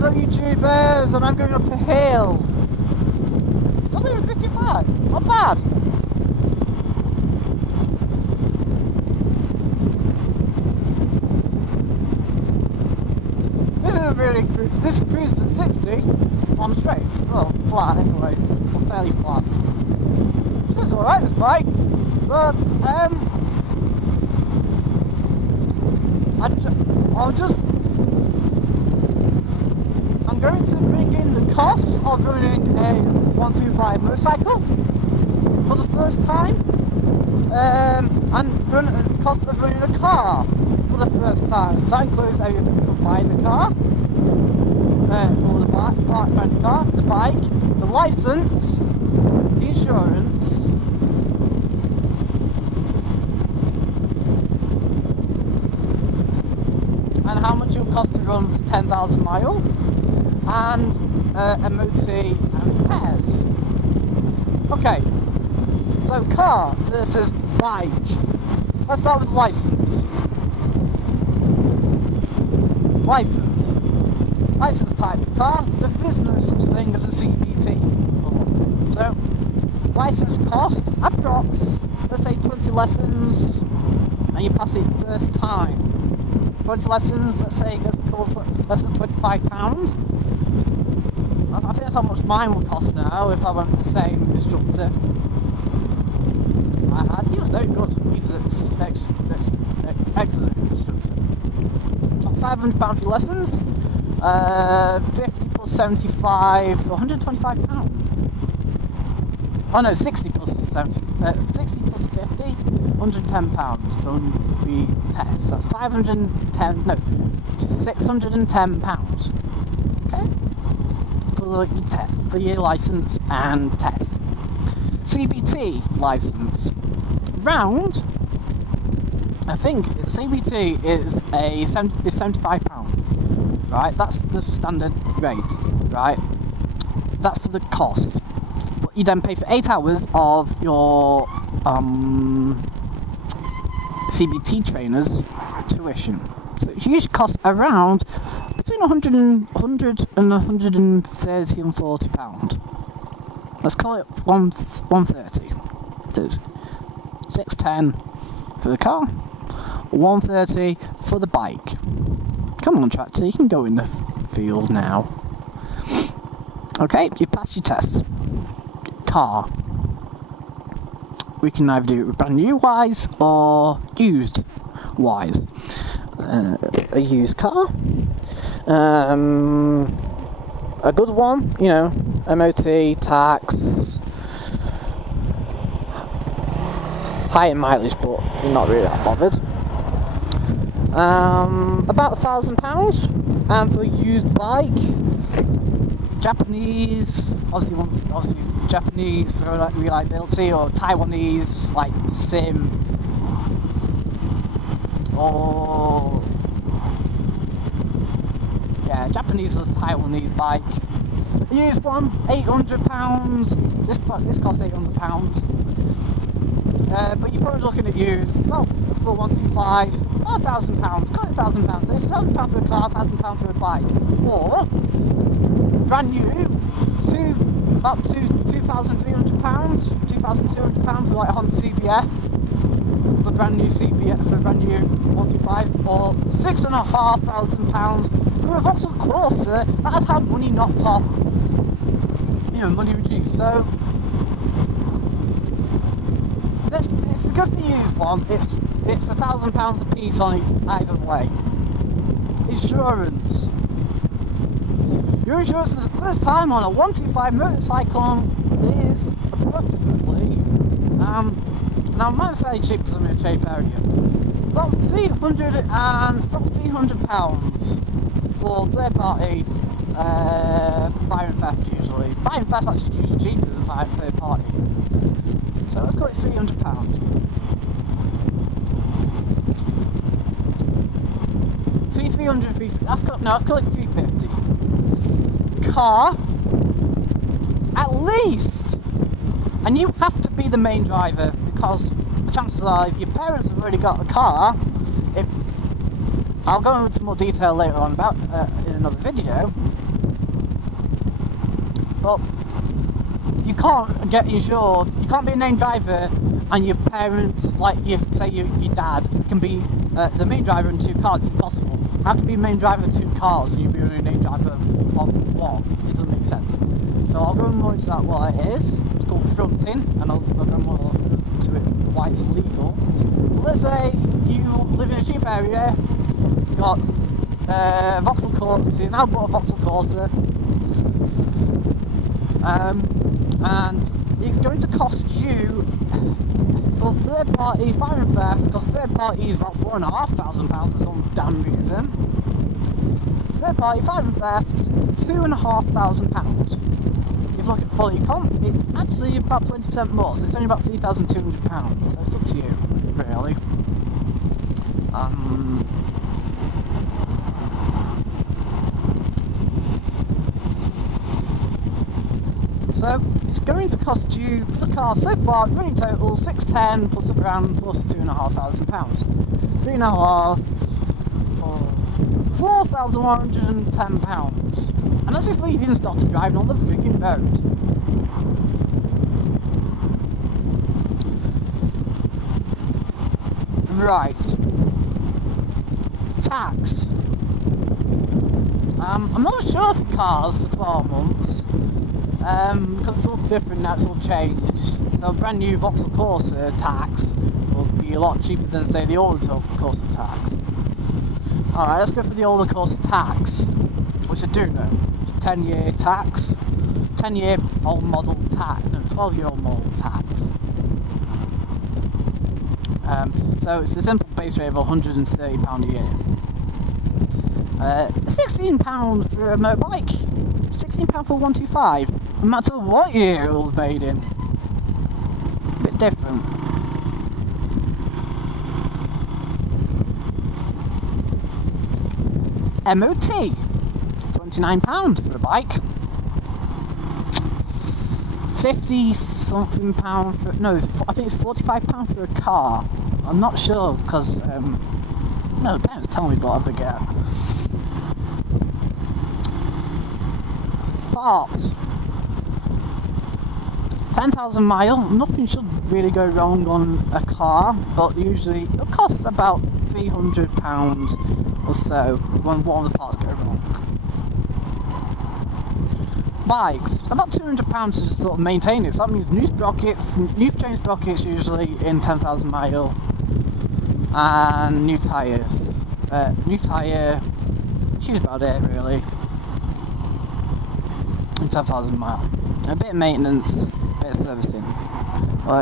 Hello YouTubers, and I'm going up a hill. It's only 55, not bad. This cruises at 60 on straight. Well, flat anyway, or fairly flat. So it's alright, this bike, but I'm going to bring in the cost of running a 125 motorcycle for the first time, and the cost of running a car for the first time. So that includes everything from buying the car, or the buying the car, the bike, the license, the insurance, and how much it will cost to run for 10,000 miles, and MOT and repairs. Okay, so car versus bike. Let's start with license. License type of car. There is no such thing as a CBT. So, license cost, approx, let's say 20 lessons, and you pass it first time. 20 lessons, let's say, gets called less than £25. I think that's how much mine would cost now if I went with the same instructor I had. He was very good. He's an excellent instructor. So £500 for lessons, 50 plus 75, £125. Oh no, 60 plus 70, 60 plus 50, £110 for the test. That's £610. Okay, for your license and test. CBT license. Round, I think CBT is £75. Right, that's the standard rate. Right, that's for the cost. But you then pay for 8 hours of your CBT trainer's tuition. So it usually costs around between 100 and 130 and £40. Let's call it 130. There's 610 for the car, 130 for the bike. Come on, tractor, you can go in the field now. Okay, you pass your test. Car. We can either do it with brand new wise or used wise. A used car. A good one, you know, MOT, tax, higher mileage, but you're not really that bothered. About £1,000, and for a used bike, Japanese, obviously Japanese for like reliability, or Taiwanese like Sim, or yeah, Japanese or Taiwanese bike. A used one, £800. This costs £800. But you're probably looking at used, well, for 125, £1,000. Call it £1,000. So it's £1,000 for a car, £1,000 for a bike. Or brand new, up to £2,300, £2,200 for like a Honda CBF, for brand new CBF, for brand new 125, or £6,500 for a Vauxhall Corsa that has had money knocked off, you know, money reduced. So if we go for the used one, it's £1,000 a piece on it either way. Insurance. Your insurance for the first time on a 125 motorcycle is approximately, now mine's fairly cheap because I'm in a cheap area, about £300 for third party fire and theft usually. Fire and theft actually usually cheaper than third party. So let's call it £300. Let's call it 350. Car, at least, and you have to be the main driver, because the chances are, if your parents have already got a car, I'll go into more detail later on about in another video, But you can't get insured, you can't be a named driver and your parents, like say your dad, can be the main driver in 2 cars. It's impossible. How can you be a main driver in 2 cars and you'll be only a named driver of 1? It doesn't make sense. So I'll go more into that what it is. It's called fronting, and I'll go more to it why it's legal. Let's say you live in a cheap area, you've got Vauxhall Corsa, so you now bought a Vauxhall Corsa, and it's going to cost you, for third party fire and theft, because third party is about £4,500 for some damn reason. Third party fire and theft, £2,500. If you look at fully comp, it's actually about 20% more, so it's only about £3,200, so it's up to you, really. So it's going to cost you for the car so far, running total £610 plus a grand plus £2,500. £3,500 for £4,110. And that's before you've even started driving on the freaking road. Right. Tax. I'm not sure for cars for 12 months. Because it's all different now, it's all changed. So a brand new Vauxhall Corsa tax will be a lot cheaper than say the older Corsa tax. Alright, let's go for the older Corsa tax, which I do know. 10-year tax, 10-year old model tax, no, 12-year-old model tax. So it's the simple base rate of £130 a year. £16 for a motorbike, £16 for 125, no matter what year it was made in. A bit different. MOT, £29 for a bike. 50 something pound for, no, I think it's £45 for a car. I'm not sure because no, the parents tell me, but I forget. Parts. 10,000 miles. Nothing should really go wrong on a car, but usually it costs about £300 or so when one of the parts go wrong. Bikes, about £200 to just sort of maintain it. So that means new sprockets, new chain sprockets usually in 10,000 mile, and new tyres. New tyre, which is about it really. In 10,000 mile. A bit of maintenance, a bit of servicing.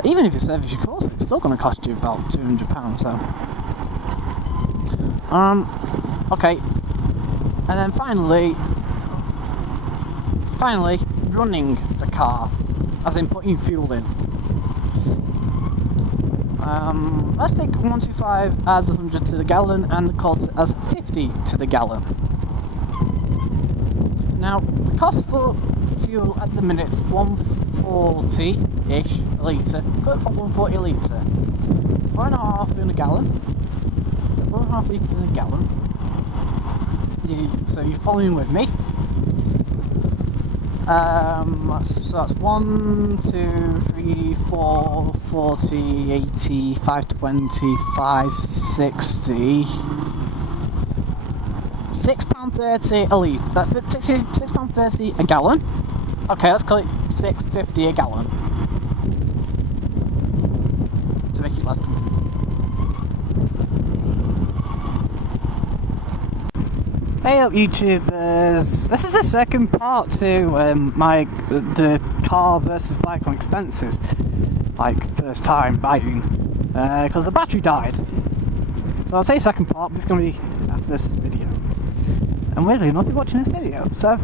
Even if you service your course, it's still going to cost you about £200. So, okay, and then finally, running the car, as in putting fuel in. Let's take 125 as 100 to the gallon and the Corsa as 50 to the gallon. Now, the cost for fuel at the minute is 140-ish a litre. Go for 140 a litre. 4.5 in a gallon. 4.5 litres in a gallon. So you're following with me. So that's 1, 2, 3, 4, 40, 80, 520, 560. £6.30 a litre. That's £6.30 a gallon. Okay, let's call it £6.50 a gallon. To make it less confusing. Hey up YouTubers, this is the second part to the car versus bike on expenses, like first time buying, because the battery died. So I'll say second part, but it's going to be after this video. And weirdly enough, you're watching this video, so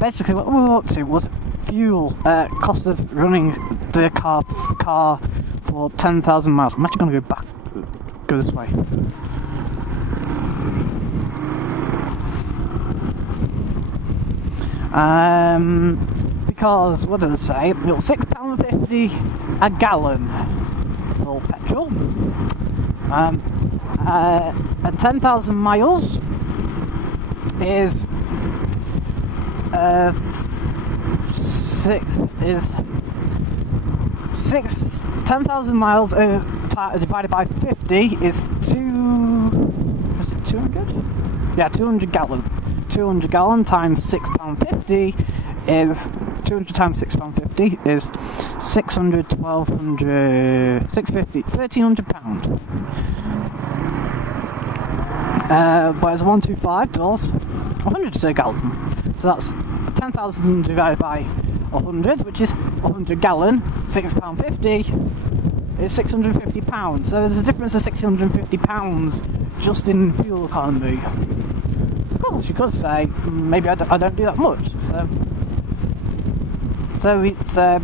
basically what we were up to was fuel, cost of running the car for 10,000 miles. I'm actually going to go this way. Because, what did it say? It was £6.50 a gallon for petrol. And 10,000 miles is 10,000 miles divided by 50 is 200? Yeah, 200 gallon. 200 gallon times £6.50 is 200 times £6.50 is 600, 1200, 650, £1,300. Whereas a 125 does 100 to a gallon. So that's 10,000 divided by 100, which is 100 gallon, £6.50 is £650. So there's a difference of £650 just in fuel economy. Of course, you could say maybe I don't do that much. So it's a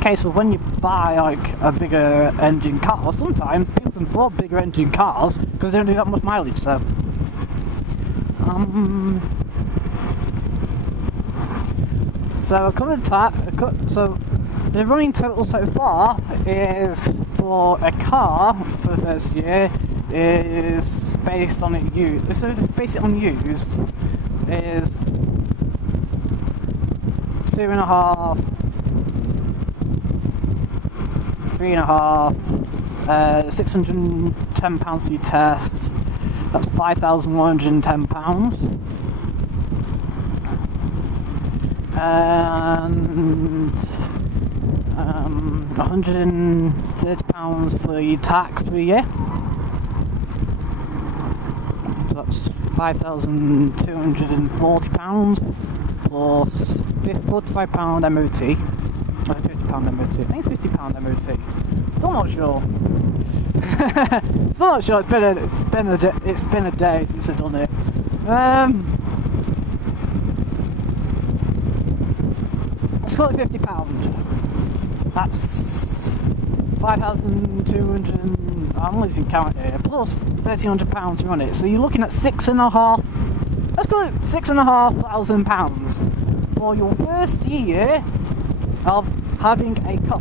case of when you buy like a bigger engine car, sometimes people can afford bigger engine cars because they don't do that much mileage. So so the running total so far is for a car for the first year is based on it used. So based on used is 2.5, 3.5, £610 for your test. That's £5,110. And £130 for your tax per year. So that's £5,240 plus £45 MOT. That's £50 MOT. I think it's £50 MOT. Still not sure. Still not sure. It's been a day since I've done it. Let's call it £50. That's 5,200. I'm losing count here. Plus £1,300 to run it. So you're looking at £6,500. Let's call it £6,500 for your first year of having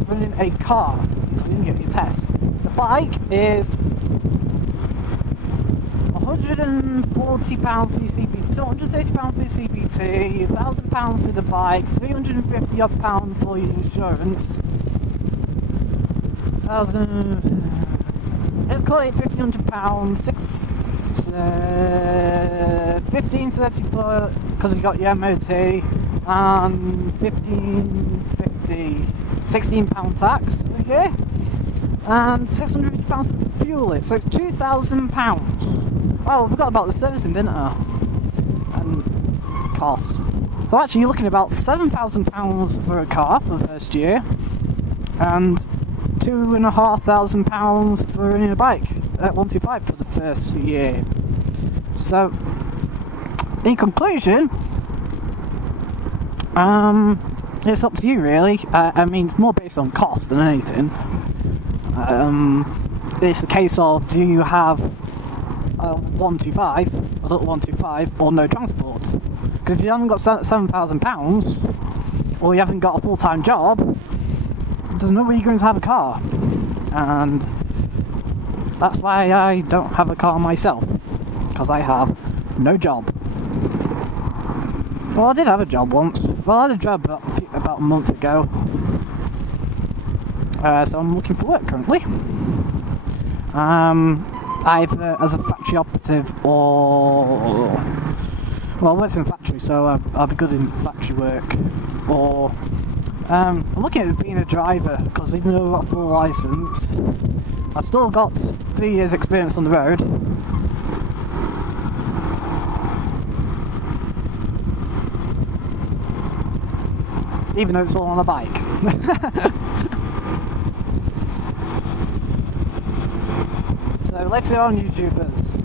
running a car, including your test. The bike is £140 for your CPT, £230 for your CPT, £1,000 for the bike, £350 for your insurance. Let's call it £1,500. £1,534 because you got your MOT, and £16 tax a year, and £650 for fuel it. So it's £2,000. Oh, I forgot about the servicing, didn't I? And costs. So actually, you're looking at about £7,000 for a car for the first year, and £2,500 for running a bike at 125 for the first year. So, in conclusion, it's up to you really. I mean, it's more based on cost than anything. It's the case of, do you have a 125, a little 125, or no transport? Because if you haven't got £7,000, or you haven't got a full-time job, there's no way you're going to have a car. And that's why I don't have a car myself, because I have no job. Well, I did have a job once. Well, I had a job about a month ago. So I'm looking for work currently. Either as a factory operative or... Well, I worked in a factory, so I'll be good in factory work. Or... I'm looking at being a driver, because even though I've got a full licence, I've still got 3 years experience on the road. Even though it's all on a bike. So let's go on YouTubers.